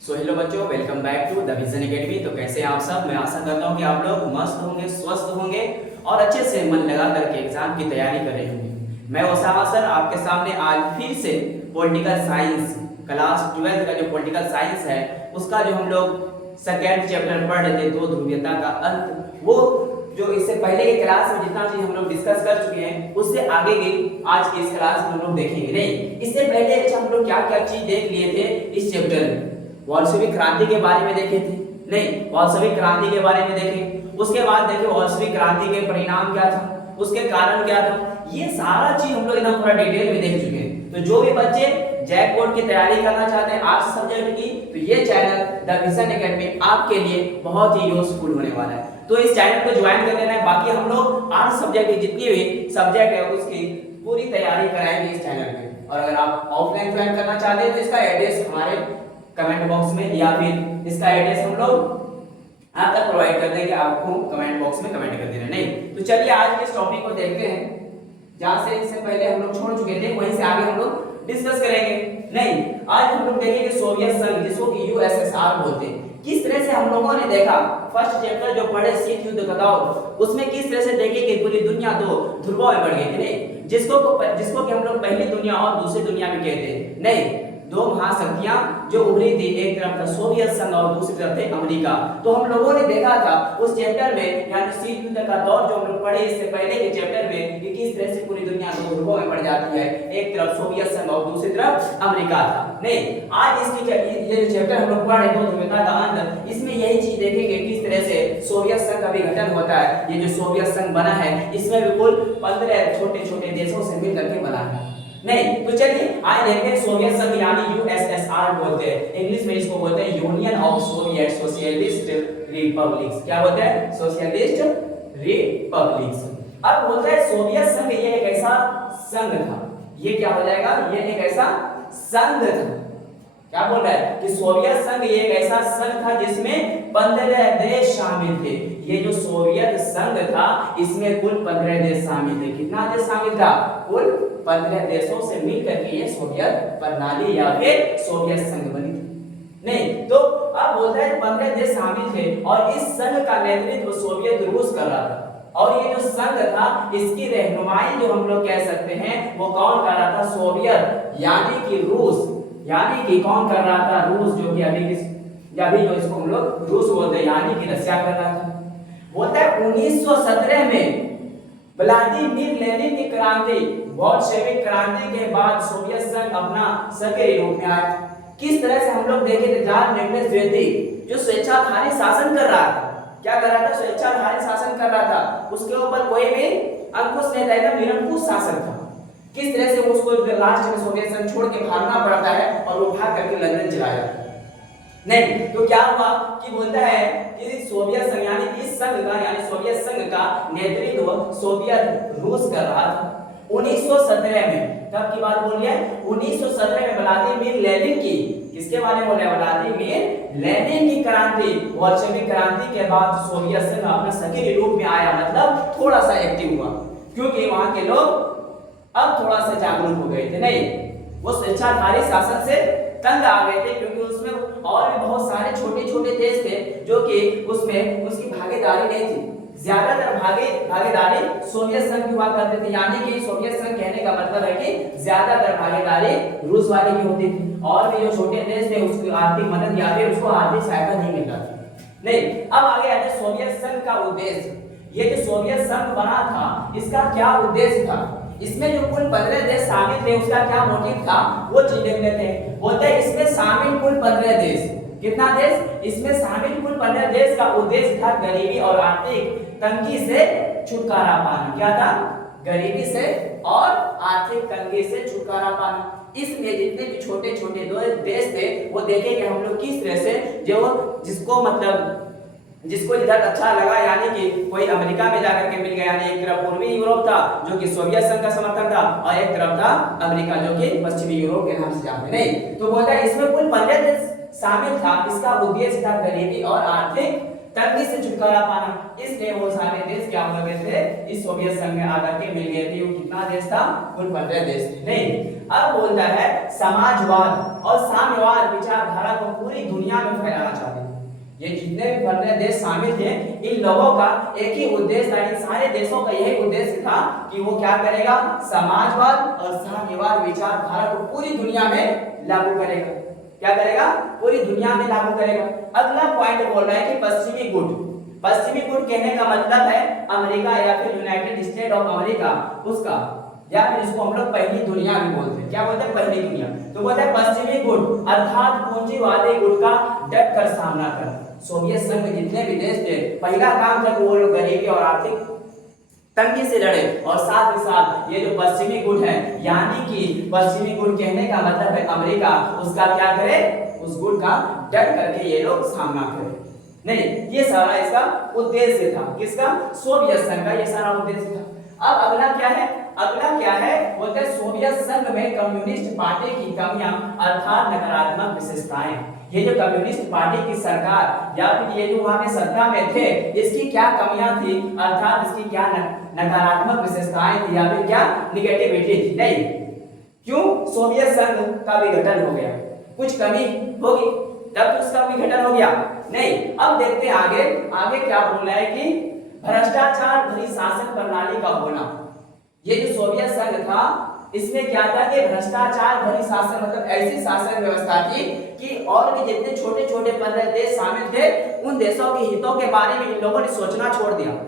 Hello बच्चों, welcome back to the Vision Academy. तो कैसे हैं आप सब। मैं आशा करता हूं कि आप लोग मस्त होंगे, स्वस्थ होंगे और अच्छे से मन लगा करके एग्जाम की तैयारी कर रहे होंगे। मैं ओसामा सर आपके सामने आज फिर से पॉलिटिकल साइंस क्लास 12 का जो पॉलिटिकल साइंस है उसका जो हम लोग सेकेंड चैप्टर पढ़ रहे थे, दो ध्रुवीयता का अंत, वो जो इससे पहले की क्लास में जितना चीज हम लोग डिस्कस कर चुके हैं उससे आगे की आज की इस क्लास में हम लोग देखेंगे। नहीं, इससे पहले अच्छा हम लोग क्या क्या चीज देख लिए थे इस चैप्टर में। बोल्शेविक क्रांति के बारे में देखे थे, नहीं बोल्शेविक क्रांति के बारे में देखे, उसके बाद देखे बोल्शेविक क्रांति के परिणाम क्या था, उसके कारण क्या था, ये सारा चीज हम लोग एकदम पूरा डिटेल में देख चुके हैं। तो जो भी बच्चे जैक बोर्ड की तैयारी करना चाहते हैं आर्ट्स सब्जेक्ट की, तो ये चैनल द विजन एकेडमी आपके लिए बहुत ही यूजफुल होने वाला है। तो इस चैनल को ज्वाइन कर लेना है। बाकी हम लोग आर्ट्स सब्जेक्ट की जितनी भी सब्जेक्ट है उसकी पूरी तैयारी कराएंगे इस चैनल पे। और अगर आप ऑफलाइन ज्वाइन करना चाहते हैं तो इसका एड्रेस हमारे कमेंट बॉक्स में या फिर इसका एड्रेस हम लोग आप तक प्रोवाइड कर देंगे, आपको कमेंट बॉक्स में कमेंट कर देना। नहीं तो चलिए आज के इस टॉपिक को देखते हैं, जहां से इससे पहले हम लोग छोड़ चुके थे वहीं से आगे हम लोग डिस्कस करेंगे। नहीं, आज हम लोग देखेंगे सोवियत संघ, जिसको कि यूएसएसआर बोलते हैं। किस तरह से हम लोगों ने देखा फर्स्ट चैप्टर जो पढ़े शीत युद्ध का दौर, उसमें किस तरह से देखे कि पूरी दुनिया दो ध्रुवों में बढ़ गई थी। नहीं, जिसको कि हम लोग पहली दुनिया और दूसरी दुनिया में कहते हैं। नहीं, दो महाशक्तियां जो उभरी थी, एक तरफ था सोवियत संघ और दूसरी तरफ थे अमेरिका। तो हम लोगों ने देखा था उस चैप्टर में, यानी शीत युद्ध का दौर जो हम लोग पढ़े इससे पहले के चैप्टर में, कि किस तरह से पूरी दुनिया दो ध्रुवों में बढ़ जाती है, एक तरफ सोवियत संघ और दूसरी तरफ अमेरिका था। नहीं, आज इसकी ये जो चैप्टर हम लोग पढ़ रहे दो ध्रुवीयता का अंत, इसमें यही चीज देखेंगे किस तरह से सोवियत संघ का विघटन होता है। ये जो सोवियत संघ बना है इसमें भी कुल 15 छोटे छोटे देशों से मिलकर के बना है। नहीं तो चलिए आज देखते हैं सोवियत संघ यानी यूएसएसआर बोलते हैं, इंग्लिश में इसको बोलते हैं union of Soviet socialist republics. क्या बोलते हैं? Socialist republics. अब बोलते हैं सोवियत संघ ये एक ऐसा संघ था, ये क्या हो जाएगा, ये एक ऐसा संघ था। क्या बोल रहा है कि सोवियत संघ ये एक ऐसा संघ था जिसमें 15 देश शामिल थे। ये जो सोवियत संघ था इसमें कुल 15 देश शामिल थे। कितना देश शामिल था? कुल 15 देशों से मिलकर के ये सोवियत प्रणाली या फिर सोवियत संघ बनी थी। नहीं तो अब बोलता है 15 देश शामिल थे और इस संघ का नेतृत्व सोवियत रूस कर रहा था। और ये जो संघ था इसकी रहनुमाई जो हम लोग कह सकते हैं वो कौन कर रहा था? सोवियत यानी कि रूस, यानी कि कौन कर रहा था? रूस, जो कि अभी जो इसको हम लोग रूस बोलते हैं, यानी कि रशिया कर रहा था। बोलता है 1917 में व्लादिमीर लेनिन की क्रांति, बोल्शेविक क्रांति के बाद सोवियत संघ अपना सक्रिय रूप में आया। किस तरह से हम लोग देखे थे, जार निकोले जो स्वेच्छाधारी शासन कर रहा था, क्या कर रहा था? स्वेच्छाधारी शासन कर रहा था, उसके ऊपर कोई भी अंकुश नहीं था, एकदम निरंकुश शासन था। किस तरह से उसको लास्ट में सोवियत संघ छोड़ के भागना पड़ता है और वो भाग करके लंदन चला जाता है। नहीं तो क्या हुआ कि बोलता है कि सोवियत संघ यानी इस संघ का, यानी सोवियत संघ का नेतृत्व सोवियत रूस कर रहा था 1917 में। तब की बात बोलिए 1917 में व्लादिमीर लेनिन की, किसके बारे में बोल रहे हैं? व्लादिमीर लेनिन की क्रांति, बोल्शेविक क्रांति के बाद सोवियत संघ अपना सक्रिय रूप में आया, मतलब थोड़ा सा एक्टिव हुआ, क्योंकि वहां के लोग अब थोड़ा सा जागरूक हो गए थे। नहीं, वो स्वेच्छाधारी शासन से तंग आ गए थे, क्योंकि उसमें और भी बहुत सारे छोटे छोटे देश थे जो कि उसमें उसकी भागीदारी नहीं थी। ज्यादातर भागीदारी सोवियत संघ की हुआ करते थे, यानी कि सोवियत संघ कहने का मतलब है कि ज्यादातर भागीदारी रूस वाले की होती थी, और भी जो छोटे देश थे उसकी आर्थिक मदद या फिर उसको आर्थिक सहायता नहीं मिल रहा था। नहीं, अब आगे आते सोवियत संघ का उद्देश्य। ये जो सोवियत संघ बना था इसका क्या उद्देश्य था? इसमें जो कुल 15 देश शामिल थे उसका क्या मोटिव था वो चीज देख लेते हैं। बोलते हैं इसमें शामिल कुल 15 देश, कितना देश? इसमें शामिल कुल 15 देश का उद्देश्य था गरीबी और आर्थिक तंगी से छुटकारा पाना। क्या था? गरीबी से और आर्थिक तंगी से छुटकारा पाना। इसमें जितने भी छोटे छोटे देश थे वो देखेंगे हम लोग किस तरह से, जो जिसको इधर अच्छा लगा, यानी कि कोई अमेरिका में जाकर के मिल गया, यानी एक तरफ पूर्वी यूरोप था जो कि सोवियत संघ का समर्थन था और एक तरफ था अमेरिका जो कि पश्चिमी यूरोप के नाम से जानते। नहीं तो बोलता है इसमें कुल 15 देश शामिल था, इसका उद्देश्य था गरीबी और आर्थिक तंगी से छुटकारा पाना, इसलिए वो सारे देश क्या हो गए थे, इस सोवियत संघ में आकर के मिल गए थे। वो कितना देश था, कुल 15 देश थे। नहीं, अब बोलता है समाजवाद और साम्यवाद विचारधारा को पूरी दुनिया में फैलाना चाहते हैं। ये जितने भी 15 देश शामिल थे, इन लोगों का एक ही उद्देश्य था, इन सारे देशों का यही उद्देश्य था कि वो क्या करेगा, समाजवाद और साम्यवाद विचारधारा को पूरी दुनिया में लागू करेगा। क्या करेगा, पूरी दुनिया में लागू करेगा। अगला पॉइंट बोल रहा है कि पश्चिमी गुट। पश्चिमी गुट कहने का मतलब है अमेरिका या फिर यूनाइटेड स्टेट ऑफ अमेरिका, उसका, या फिर इसको हम लोग पहली दुनिया भी बोलते हैं। क्या बोलते हैं, पहली दुनिया। तो बोलते हैं पश्चिमी गुट अर्थात पूंजीवादी गुट का डट कर सामना करना। सोवियत संघ के जितने भी देश थे, पहला काम था कि वो लोग गरीबी और आर्थिक तंगी से लड़े, और साथ ही साथ ये जो पश्चिमी गुट है, यानी कि पश्चिमी गुट कहने का मतलब है अमेरिका, उसका क्या करे, उस गुट का डट करके ये लोग सामना करें। नहीं, ये सारा इसका उद्देश्य था, किसका, सोवियत संघ का ये सारा उद्देश्य था। अब अगला क्या है, अगला क्या है, बोलते हैं सोवियत संघ में कम्युनिस्ट पार्टी की कमियां अर्थात नकारात्मक विशेषताएं। ये जो कम्युनिस्ट पार्टी की सरकार या फिर ये जो वहां पे सत्ता में थे, इसकी क्या कमियां थी, अर्थात इसकी क्या नकारात्मक विशेषताएं थी या फिर क्या निगेटिविटी थी। नहीं, क्यों, सोवियत संघ का विघटन हो गया, कुछ कमी होगी तब तो उसका विघटन हो गया। नहीं, अब देखते हैं आगे, आगे क्या बोल रहा है कि भ्रष्टाचार भरी शासन प्रणाली का होना। ये जो सोवियत संघ था, इसमें क्या था कि भ्रष्टाचार भरी शासन मतलब ऐसी शासन व्यवस्था थी कि और भी जितने छोटे छोटे 15 देश शामिल थे, उन देशों के हितों के बारे में इन लोगों ने सोचना छोड़ दिया।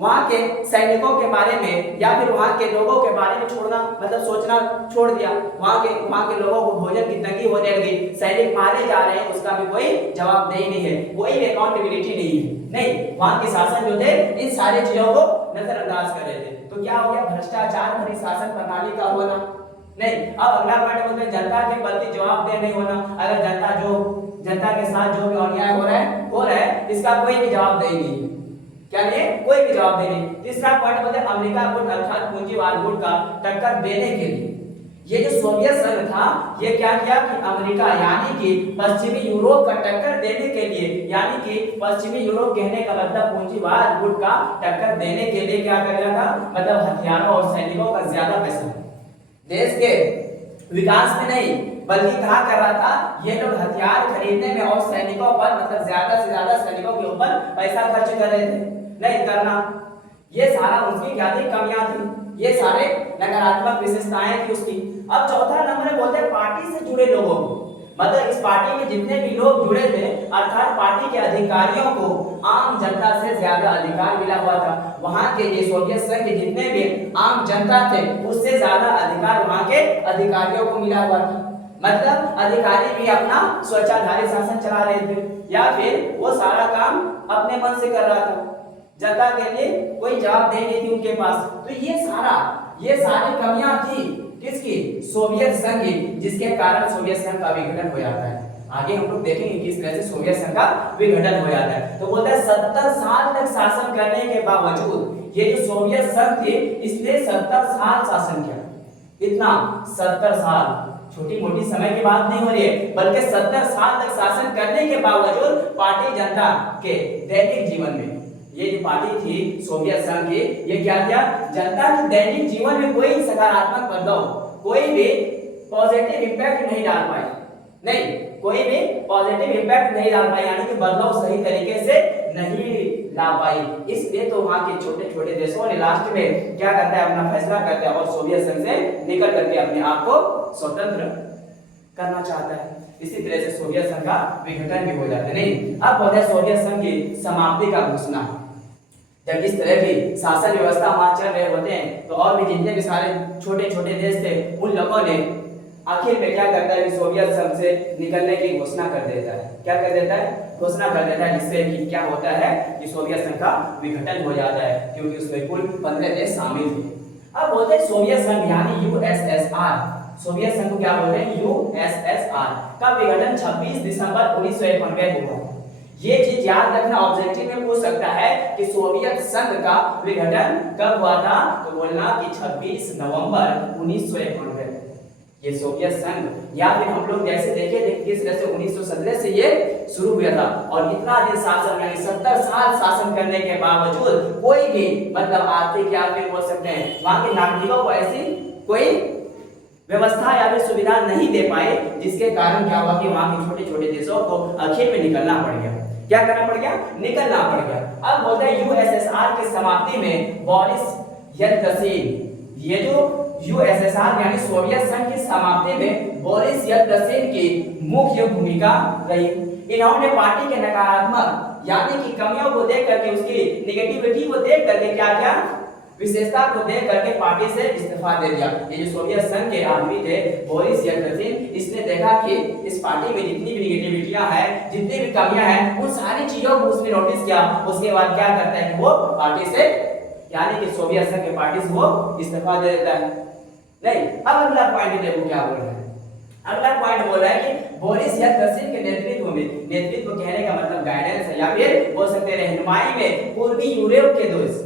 वहां के सैनिकों के बारे में या फिर वहां के लोगों के बारे में छोड़ना मतलब सोचना छोड़ दिया। वहां के लोगों को भोजन की तंगी होने लगी, सैनिक मारे जा रहे हैं, उसका भी कोई जवाबदेही नहीं है, कोई अकाउंटेबिलिटी नहीं है। नहीं, वहां के शासन जो थे इन सारी चीजों को नजरअंदाज कर रहे थे। तो क्या हो गया, भ्रष्टाचार भरी शासन प्रणाली का होना। नहीं, अब अगला पॉइंट बोलते हैं जनता के प्रति जवाबदेह नहीं होना। अगर जनता के साथ जो भी अन्याय हो रहा है, इसका कोई भी जवाबदेही नहीं है। क्या नहीं है, कोई भी जवाबदेही नहीं। तीसरा पॉइंट बोलते हैं अमेरिका गुट अर्थात पूंजीवाद गुट का टक्कर देने के लिए। ये जो सोवियत संघ था, ये क्या किया कि अमेरिका यानी कि पश्चिमी यूरोप का टक्कर देने के लिए, यानी कि पश्चिमी यूरोप कहने का मतलब पूंजीवाद गुट का टक्कर देने के लिए क्या कर रहा था, मतलब हथियारों और सैनिकों का ज्यादा पैसा देश के विकास में नहीं बल्कि कहा कर रहा था, ये लोग हथियार खरीदने में और सैनिकों पर मतलब ज्यादा से ज्यादा सैनिकों के ऊपर पैसा खर्च कर रहे थे। नहीं करना, ये सारा उसकी क्या थी, कमियां थी, ये सारे नकारात्मक विशेषताएं थी उसकी। अब चौथा नंबर बोलते हैं पार्टी से जुड़े लोगों को, मतलब इस पार्टी में जितने भी लोग जुड़े थे अर्थात पार्टी के अधिकारियों को आम जनता से ज्यादा अधिकार मिला हुआ था। वहां के ये सोवियत संघ के जितने भी आम जनता थे उससे ज्यादा अधिकार वहां के अधिकारियों को मिला हुआ था। मतलब अधिकारी भी अपना स्वेच्छाधारी शासन चला रहे थे या फिर वो सारा काम अपने मन से कर रहा था, जनता के लिए कोई जवाबदेही नहीं थी उनके पास। तो ये सारी कमियां थी किसकी, सोवियत संघ की, जिसके कारण सोवियत संघ का विघटन हो जाता है। आगे हम लोग देखेंगे किस तरह से सोवियत संघ का विघटन हो जाता है। तो बोलते हैं 70 साल तक शासन करने के बावजूद ये जो सोवियत संघ थी, इसने 70 साल शासन किया। कितना, 70 साल, छोटी मोटी समय की बात नहीं हो रही है, बल्कि 70 साल तक शासन करने के बावजूद पार्टी जनता के दैनिक जीवन में, ये जो पार्टी थी सोवियत संघ की, ये क्या किया, जनता के दैनिक जीवन में कोई सकारात्मक बदलाव, कोई भी पॉजिटिव इंपैक्ट नहीं डाल पाई। नहीं, कोई भी पॉजिटिव इंपैक्ट नहीं डाल पाई, यानी कि बदलाव सही तरीके से नहीं ला पाई। इसलिए तो वहां के छोटे छोटे देशों ने लास्ट में क्या करता है, अपना फैसला करता है और सोवियत संघ से निकल करके अपने आप को स्वतंत्र करना चाहता है। इसी तरह से सोवियत संघ का विघटन भी हो जाता है। नहीं, अब बोलते हैं सोवियत संघ की समाप्ति का घोषणा। जब इस तरह की शासन व्यवस्था वहां चल रहे होते हैं, तो और भी जितने भी सारे छोटे छोटे देश थे, उन लोगों ने आखिर में क्या करता है कि सोवियत संघ से निकलने की घोषणा कर देता है। क्या कर देता है, घोषणा कर देता है, जिससे कि क्या होता है कि सोवियत संघ का विघटन हो जाता है, क्योंकि उसमें कुल 15 देश शामिल थे। अब बोलते हैं सोवियत संघ यानी यूएसएसआर, सोवियत संघ को क्या बोलते हैं, यूएसएसआर का विघटन 26 दिसंबर 1991 हुआ। ये चीज याद रखना, ऑब्जेक्टिव में पूछ सकता है कि सोवियत संघ का विघटन कब हुआ था, तो बोलना कि 26 नवंबर 1991। ये सोवियत संघ, या फिर हम लोग जैसे देखे थे किस तरह से 1917 से ये शुरू हुआ था और इतना दिन शासन यानी 70 साल शासन करने के बावजूद कोई भी मतलब आर्थिक या फिर बोल सकते हैं वहां के नागरिकों को ऐसी कोई व्यवस्था या फिर सुविधा नहीं दे पाए, जिसके कारण क्या हुआ कि वहां के छोटे छोटे देशों को आखिर में निकलना पड़ गया। क्या करना पड़ गया? निकलना पड़ गया। अब बोलते हैं यूएसएसआर की समाप्ति में बोरिस येल्त्सिन, ये जो यूएसएसआर यानी सोवियत संघ की समाप्ति में बोरिस येल्त्सिन की मुख्य भूमिका रही। इन्होंने पार्टी के नकारात्मक यानी कि कमियों को देख करके, उसकी नेगेटिविटी को देख करके क्या किया, विशेषता को देख करके पार्टी से इस्तीफा दे दिया। ये जो सोवियत संघ के आदमी थे बोरिस येल्त्सिन, इसने देखा कि इस पार्टी में जितनी भी नेगेटिविटियां हैं, जितनी भी कमियां हैं, उन सारी चीजों को उसने नोटिस किया। उसके बाद क्या करता है कि वो पार्टी से यानी कि सोवियत संघ के पार्टी से वो इस्तीफा दे देता है। नहीं, अब अगला पॉइंट देखो क्या बोल रहा है। अगला पॉइंट बोल रहा है कि बोरिस येल्त्सिन के नेतृत्व में, नेतृत्व कहने का मतलब गाइडेंस है या फिर बोल सकते हैं रहनुमाई में पूर्वी यूरोप के देश,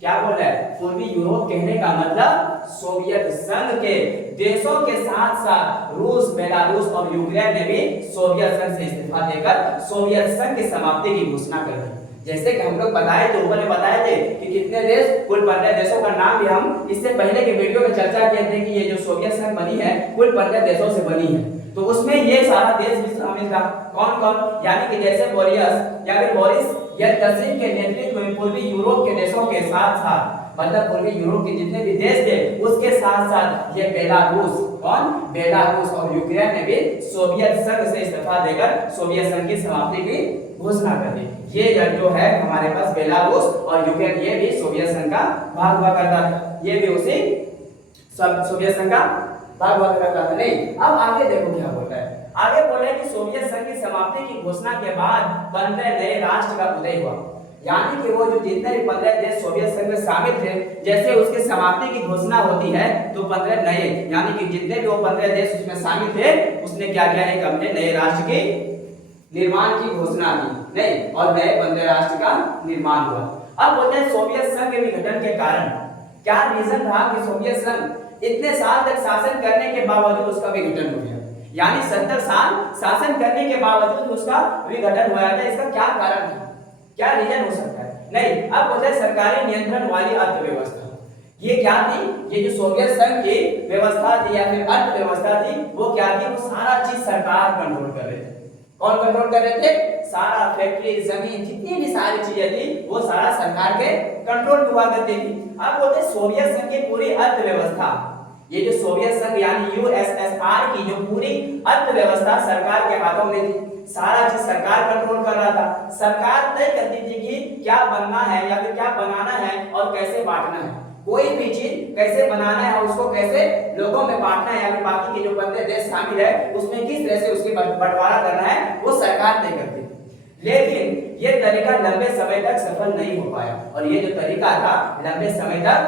क्या बोल रहा है, पूर्वी यूरोप कहने का मतलब सोवियत संघ के देशों के साथ साथ रूस, बेलारूस और यूक्रेन ने भी सोवियत संघ से इस्तीफा देकर सोवियत संघ की समाप्ति की घोषणा कर दी। जैसे कि हम लोग बताए थे, ऊपर में बताए थे कि कितने देश, कुल 15 देशों का नाम भी हम इससे पहले के वीडियो में चर्चा किए थे कि ये जो सोवियत संघ बनी है कुल 15 देशों से बनी है। तो उसमें ये सारा देश भी शामिल था। कौन कौन? यानी कि जैसे बोरिस येल्त्सिन के नेतृत्व में पूर्वी यूरोप के देशों के साथ साथ मतलब पूर्वी यूरोप के जितने भी देश थे उसके साथ साथ ये बेलारूस, कौन? बेलारूस और यूक्रेन ने भी सोवियत संघ से इस्तीफा देकर सोवियत संघ की समाप्ति की घोषणा कर दी। ये जो है हमारे पास बेलारूस और यूक्रेन, ये भी सोवियत संघ का भाग हुआ करता था, ये भी उसी सोवियत संघ का भाग हुआ करता था। नहीं, अब आगे देखो क्या बोल रहा है। आगे बोल रहे हैं कि सोवियत संघ की समाप्ति की घोषणा के बाद 15 नए राष्ट्र का उदय हुआ। यानी कि वो जो जितने भी 15 देश सोवियत संघ में शामिल थे, जैसे उसकी समाप्ति की घोषणा होती है तो 15 नए यानी कि जितने भी वो 15 देश उसमें शामिल थे, उसने क्या किया, एक अपने नए राष्ट्र के निर्माण की घोषणा की। नहीं, और नए 15 राष्ट्र का निर्माण हुआ। अब बोलते हैं सोवियत संघ के विघटन के कारण क्या रीजन था कि सोवियत संघ इतने साल तक शासन करने के बावजूद उसका विघटन हो गया, यानी 70 साल शासन करने के बावजूद उसका विघटन हुआ था। इसका क्या कारण था, क्या रीजन हो सकता है? नहीं, अब बोलते हैं सरकारी नियंत्रण वाली अर्थव्यवस्था। ये क्या थी? ये जो सोवियत संघ की व्यवस्था थी या फिर अर्थव्यवस्था थी, वो क्या थी? वो सारा चीज सरकार कंट्रोल कर रहे थे। कौन कंट्रोल कर रहे थे? सारा फैक्ट्री, जमीन, जितनी भी सारी चीजें थी वो सारा सरकार के कंट्रोल में हुआ करती थी। अब बोलते हैं सोवियत संघ की पूरी अर्थव्यवस्था, ये जो सोवियत संघ यानी यूएसएसआर की जो पूरी अर्थव्यवस्था सरकार के हाथों में थी। सारा चीज सरकार कंट्रोल कर रहा था। सरकार तय करती थी कि क्या बनना है या फिर क्या बनाना है और कैसे बांटना है। कोई भी चीज कैसे बनाना है और उसको कैसे लोगों में बांटना है या फिर बाकी के जो 15 देश शामिल है उसमें किस तरह से उसकी बंटवारा करना है, वो सरकार तय करती थी। लेकिन ये तरीका लंबे समय तक सफल नहीं हो पाया, और ये जो तरीका था लंबे समय तक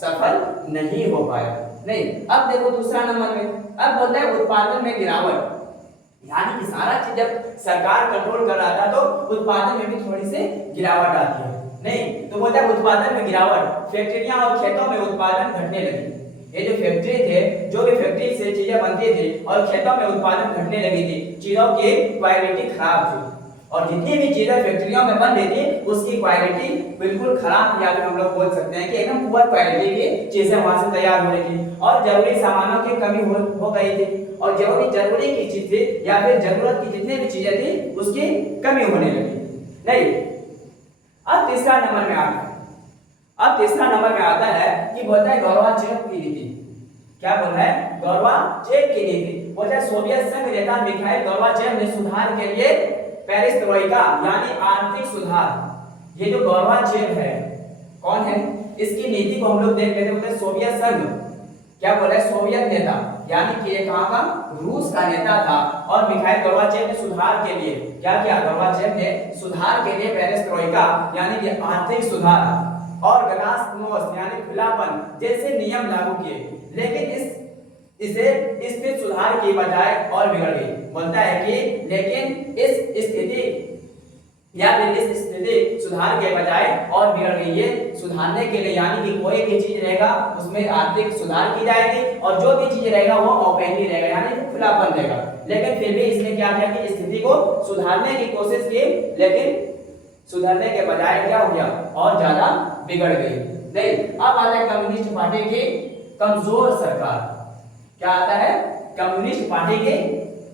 सफल नहीं हो पाया। नहीं, अब देखो दूसरा नंबर में, अब बोलते हैं उत्पादन में गिरावट। यानी कि सारा चीज जब सरकार कंट्रोल कर रहा था तो उत्पादन में भी थोड़ी सी गिरावट आती है। नहीं, तो बोलते हैं उत्पादन में गिरावट, फैक्ट्रियां और खेतों में उत्पादन घटने लगी। ये जो फैक्ट्री थे, जो भी फैक्ट्री से चीजें बनती थी और खेतों में उत्पादन घटने लगी थी, चीजों की क्वालिटी खराब थी और जितनी भी चीजें फैक्ट्रियों में बन रही थी उसकी क्वालिटी बिल्कुल खराब, या फिर हम लोग बोल सकते हैं कि एकदम पुअर क्वालिटी की चीजें वहां से तैयार हो रही थी और जरूरी सामानों की कमी हो गई थी और जरूरी की चीज थी या फिर जरूरत की जितनी भी चीजें थी उसकी कमी होने लगी। नहीं, अब तीसरा नंबर में आता है कि बोलता है गोर्बाचेव की नीति। क्या बोल रहा है? गोर्बाचेव की नीति। बोलता है सोवियत संघ नेता मिखाइल गोर्बाचेव ने सुधार के लिए पेरिस्ट्रोइका यानी आर्थिक सुधार, ये जो गोर्बाचेव है कौन है, इसकी नीति को हम लोग देख लेते हैं। सोवियत संघ क्या बोल रहा है? सोवियत नेता यानी कि ये कहां का? रूस का नेता था और मिखाइल गोर्बाचेव ने सुधार के लिए क्या किया? गोर्बाचेव ने सुधार के लिए पेरिस्ट्रोइका यानी कि आर्थिक सुधार और ग्लासनोस्ट यानी खुलापन जैसे नियम लागू किए, लेकिन इसे स्थिति सुधार की बजाय और बिगड़ गई। बोलता है कि लेकिन इस स्थिति या फिर इस स्थिति सुधार के बजाय और बिगड़ गई। ये सुधारने के लिए यानी कि कोई भी चीज रहेगा उसमें आर्थिक सुधार की जाएगी और जो भी चीज रहेगा वो औपैनिक रहेगा यानी खुलापन रहेगा। लेकिन फिर भी इसने क्या किया कि स्थिति को सुधारने की कोशिश की, लेकिन सुधारने के बजाय क्या हो गया और ज्यादा बिगड़ गई। नहीं, अब आता है कम्युनिस्ट पार्टी की कमजोर सरकार। क्या आता है? कम्युनिस्ट पार्टी की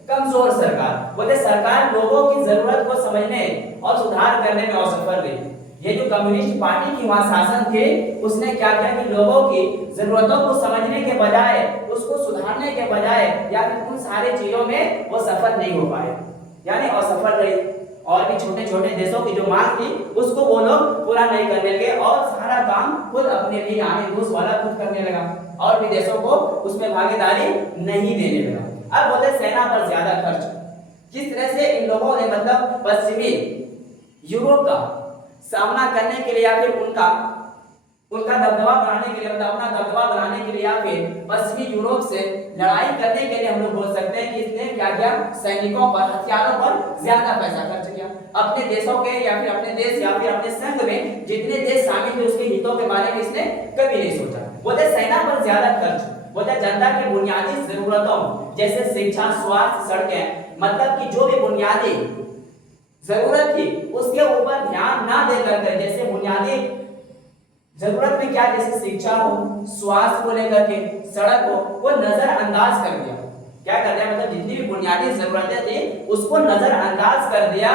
कमजोर सरकार। बोले सरकार लोगों की जरूरत को समझने और सुधार करने में असफल रही। ये जो कम्युनिस्ट पार्टी की वहां शासन थे उसने क्या किया कि लोगों की जरूरतों को समझने के बजाय, उसको सुधारने के बजाय या फिर उन सारे चीजों में वो सफल नहीं हो पाए, यानी असफल रही। और भी छोटे छोटे देशों की जो मांग थी उसको वो लोग पूरा नहीं करने लगे और सारा काम खुद अपने लिए यानी रूस वाला खुद करने लगा और भी देशों को उसमें भागीदारी नहीं देने लगा। अब बोलते सेना पर ज्यादा खर्च। किस तरह से इन लोगों ने मतलब पश्चिमी यूरोप का सामना करने के लिए या फिर उनका दबदबा बनाने के लिए, मतलब अपना दबदबा बनाने के लिए या फिर पश्चिमी यूरोप से लड़ाई करने के लिए हम लोग बोल सकते हैं कि इसने क्या किया, सैनिकों पर, हथियारों पर ज्यादा पैसा खर्च किया। अपने देशों के या फिर अपने देश या फिर अपने संघ में जितने देश शामिल थे उसके हितों के बारे में इसने कभी नहीं सोचा। बोलते सेना पर ज्यादा खर्च, बोलते जनता की बुनियादी जरूरतों जैसे शिक्षा, स्वास्थ्य, सड़कें, मतलब कि जो भी बुनियादी जरूरत थी उसके ऊपर ध्यान ना दे करके, जैसे बुनियादी जरूरत में क्या, जैसे शिक्षा हो, स्वास्थ्य को लेकर के, सड़क हो, वो नजरअंदाज कर दिया। क्या कर दिया, मतलब जितनी भी बुनियादी जरूरतें थी उसको नजरअंदाज कर दिया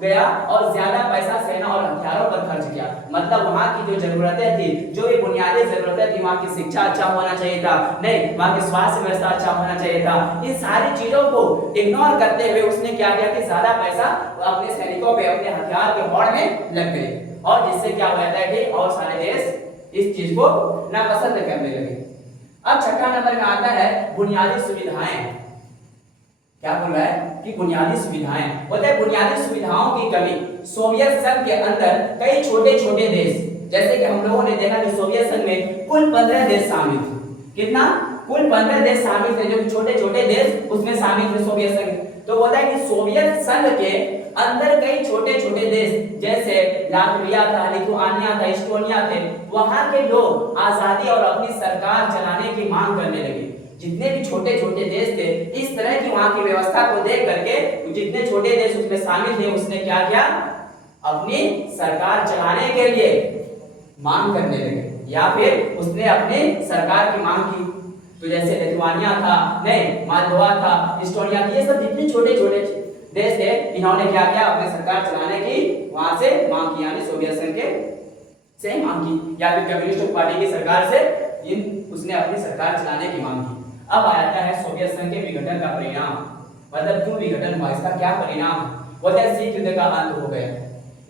गया और ज्यादा पैसा सेना और हथियारों पर खर्च किया। मतलब वहां की जो जरूरतें थी, जो भी बुनियादी जरूरतें थी, वहां की शिक्षा अच्छा होना चाहिए था, नहीं वहां की स्वास्थ्य व्यवस्था अच्छा होना चाहिए था, इन सारी चीजों को इग्नोर करते हुए उसने क्या किया कि ज्यादा पैसा अपने सैनिकों पे, अपने हथियार के होड़ में लग गए और जिससे क्या हो जाता है कि और सारे देश इस चीज को नापसंद करने लगे। अब छठा नंबर में आता है बुनियादी सुविधाएं। क्या बोल रहा है कि बुनियादी सुविधाएं, बोलते हैं बुनियादी सुविधाओं की कमी। सोवियत संघ के अंदर कई छोटे छोटे देश, जैसे कि हम लोगों ने देखा कि सोवियत संघ में कुल 15 देश शामिल थे। कितना? कुल 15 देश शामिल थे, जो छोटे छोटे देश उसमें शामिल थे सोवियत संघ। तो बोलता है कि सोवियत संघ के अंदर कई छोटे छोटे देश जैसे लातविया था, लिथुआनिया था, एस्टोनिया थे, वहां के लोग आजादी और अपनी सरकार चलाने की मांग करने लगे। जितने भी छोटे छोटे देश थे, इस तरह की वहां की व्यवस्था को देख करके जितने छोटे देश उसमें शामिल थे उसने क्या किया, अपनी सरकार चलाने के लिए मांग करने लगे या फिर उसने अपनी सरकार की मांग की। तो जैसे लिथुआनिया था, नहीं मालदोवा था, एस्टोनिया था, ये सब जितने छोटे छोटे देश थे, इन्होंने क्या किया, अपनी सरकार चलाने की वहां से मांग की, यानी सोवियत संघ के से मांग की या फिर कम्युनिस्ट पार्टी की सरकार से उसने अपनी सरकार चलाने की मांग की। अब आता है सोवियत संघ के विघटन का परिणाम, मतलब क्यों विघटन हुआ, इसका क्या परिणाम? बोलते हैं शीत युद्ध का अंत हो गया।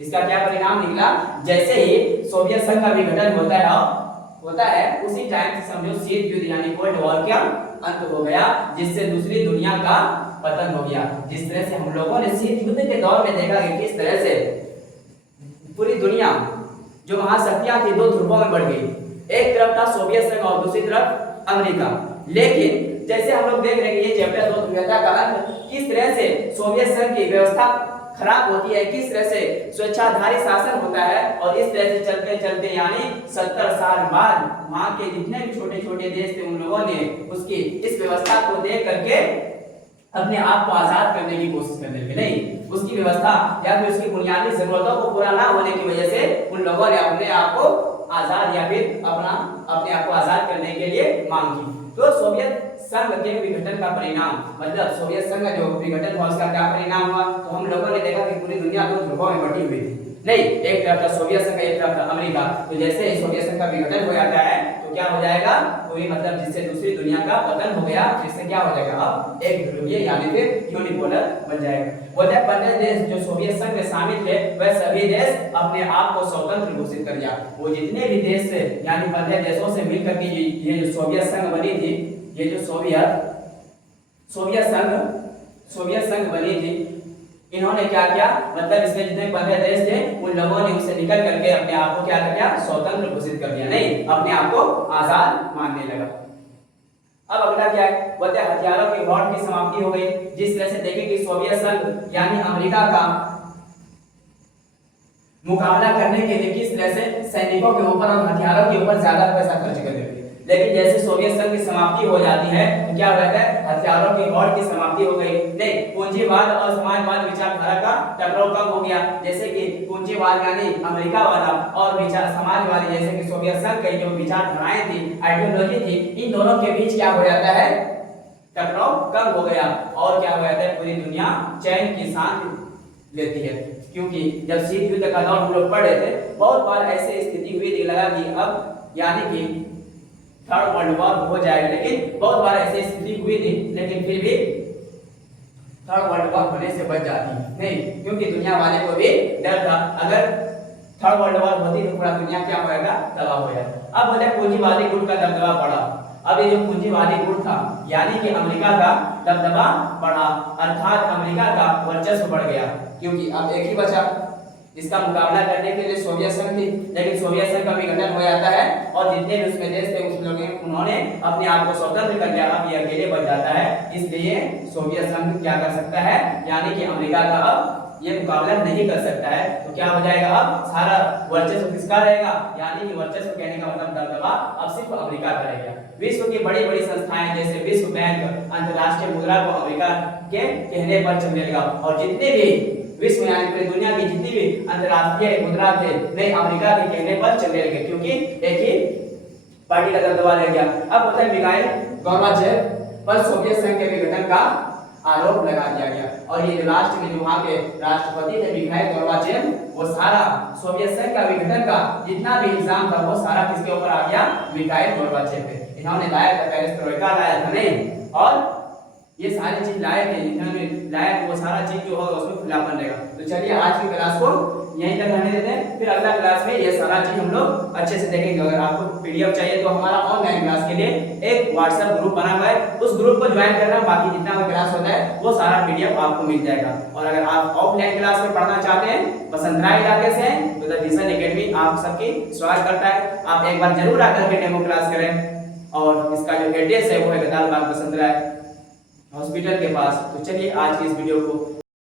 इसका क्या परिणाम निकला? जैसे ही सोवियत संघ का विघटन होता है उसी टाइम से समझो शीत युद्ध यानी कोल्ड वॉर का अंत हो गया, जिससे दूसरी दुनिया का पतन हो गया। जिस तरह से हम लोगों ने शीत युद्ध के दौर में देखा कि किस तरह से पूरी दुनिया जो महाशक्तियां थी दो ध्रुवों में बढ़ गई। एक तरफ था सोवियत संघ और दूसरी तरफ अमेरिका। लेकिन जैसे हम लोग देख रहे हैं ये चैप्टर 2 दुनिया का अंत, किस तरह से सोवियत संघ की व्यवस्था खराब होती है, किस तरह से स्वेच्छाधारी शासन होता है और इस तरह से चलते चलते यानी 70 साल बाद वहां के जितने भी छोटे छोटे देश थे उन लोगों ने उसकी इस व्यवस्था को देख करके अपने आप को आजाद करने की कोशिश करने लगे। नहीं, उसकी व्यवस्था या फिर उसकी बुनियादी जरूरतों को पूरा ना होने की वजह से उन लोगों ने अपने आप को आजाद या फिर अपने आप को आजाद करने के लिए मांग की। तो सोवियत संघ के विघटन का परिणाम, मतलब सोवियत संघ जो विघटन हुआ उसका क्या परिणाम हुआ? तो हम लोगों ने देखा कि पूरी दुनिया दो ध्रुवों में बटी हुई थी। नहीं, एक तरफ था सोवियत संघ, एक तरफ था अमेरिका। तो जैसे ही सोवियत संघ का विघटन हो जाता है तो क्या हो जाएगा, पूरी मतलब जिससे दूसरी दुनिया का पतन हो गया, जिससे क्या हो जाएगा, अब एक ध्रुवीय यानी फिर यूनिपोलर बन जाएगा। बोलते हैं 15 देश जो सोवियत संघ में शामिल थे वह सभी देश अपने आप को स्वतंत्र घोषित कर दिया। वो जितने भी देश थे यानी 15 देशों से मिलकर के ये जो सोवियत संघ बनी थी, ये जो सोवियत संघ बनी थी, इन्होंने क्या किया, मतलब इसमें जितने 15 देश थे उन लोगों ने उससे निकल करके अपने आप को क्या कर दिया, स्वतंत्र घोषित कर दिया। नहीं, अपने आप को आजाद मानने लगा। अब अगला क्या है, बोलते हैं हथियारों की होड़ की समाप्ति हो गई। जिस तरह से देखें कि सोवियत संघ यानी अमेरिका का मुकाबला करने के लिए किस तरह से सैनिकों के ऊपर और हथियारों के ऊपर ज्यादा पैसा खर्च कर देते। लेकिन जैसे सोवियत संघ की समाप्ति हो जाती है तो क्या होता है, हथियारों की होड़ की समाप्ति हो गई। नहीं, पूंजीवाद और समाजवाद विचारधारा का टकराव कब हो गया। जैसे कि पूंजीवाद यानी अमेरिका वाला और विचार समाजवादी जैसे कि सोवियत संघ की जो विचारधाराएं थी, आइडियोलॉजी थी, इन दोनों के बीच क्या हो जाता है, टकराव कम हो गया और क्या हो जाता है, पूरी दुनिया चैन की सांस लेती है। क्योंकि जब शीत युद्ध का दौर हम लोग पढ़ रहे थे, बहुत बार ऐसी स्थिति हुई थी लगा कि अब यानी कि थर्ड वर्ल्ड वॉर हो जाएगा, लेकिन बहुत बार ऐसी स्थिति हुई थी, लेकिन फिर भी थर्ड वर्ल्ड वॉर होने से बच जाती नहीं, क्योंकि दुनिया वाले को भी डर था अगर थर्ड वर्ल्ड वॉर होती तो पूरा दुनिया क्या होएगा, तबाह हो जाएगा। अब बोले पूंजीवादी गुट का दबदबा बढ़ा। अब ये जो पूंजीवादी गुट था यानी कि अमेरिका का दबदबा बढ़ा, अर्थात अमेरिका का वर्चस्व बढ़ गया, क्योंकि अब एक ही बचा इसका मुकाबला करने के लिए सोवियत संघ थी, लेकिन सोवियत संघ का विघटन हो जाता है और जितने भी उसमें देश थे उस लोगों उन्होंने अपने आप को स्वतंत्र कर लिया, अब ये अकेले बच जाता है। इसलिए सोवियत संघ क्या कर सकता है, यानी कि अमेरिका का अब ये मुकाबला नहीं कर सकता है। तो क्या हो जाएगा, अब सारा वर्चस्व किसका रहेगा, यानी कि वर्चस्व कहने का मतलब दबदबा अब सिर्फ अमेरिका का रहेगा। विश्व की बड़ी बड़ी संस्थाएं जैसे विश्व बैंक, अंतर्राष्ट्रीय मुद्रा को अमेरिका के कहने पर चलने लगा और जितने भी विश्व यानी पूरी दुनिया की जितनी भी अंतर्राष्ट्रीय मुद्रा थे वे अमेरिका के कहने पर चलने लगे, क्योंकि एक ही पार्टी का दबदबा रह गया। अब होता है मिखाइल गोर्बाचेव पर सोवियत संघ के विघटन का आरोप लगा दिया गया और ये जो राष्ट्र के जो वहां के राष्ट्रपति थे मिखाइल गोर्बाचेव, वो सारा सोवियत संघ का विघटन का जितना भी इल्जाम था वो सारा किसके ऊपर आ गया, मिखाइल गोर्बाचेव पे। इन्होंने लाया था पेरेस्ट्रोइका लाया था नहीं, और ये सारी चीज लाए थे, इन्होंने लाया वो सारा चीज जो होगा उसमें खुलापन रहेगा। तो चलिए आज की क्लास को यहीं तक रहने देते हैं, फिर अगला क्लास में ये सारा चीज हम लोग अच्छे से देखेंगे। अगर आपको पीडीएफ चाहिए तो हमारा ऑनलाइन क्लास के लिए एक व्हाट्सएप ग्रुप बना हुआ है, उस ग्रुप को ज्वाइन करना, बाकी जितना भी क्लास होता है वो सारा पीडीएफ आपको मिल जाएगा। और अगर आप ऑफलाइन क्लास में पढ़ना चाहते हैं, वसुंधरा इलाके से हैं, तो द विजन एकेडमी आप सबकी स्वागत करता है। आप एक बार जरूर आकर के डेमो क्लास करें और इसका जो एड्रेस है वो है गदाल बाग वसुंधरा हॉस्पिटल के पास। तो चलिए आज की इस वीडियो को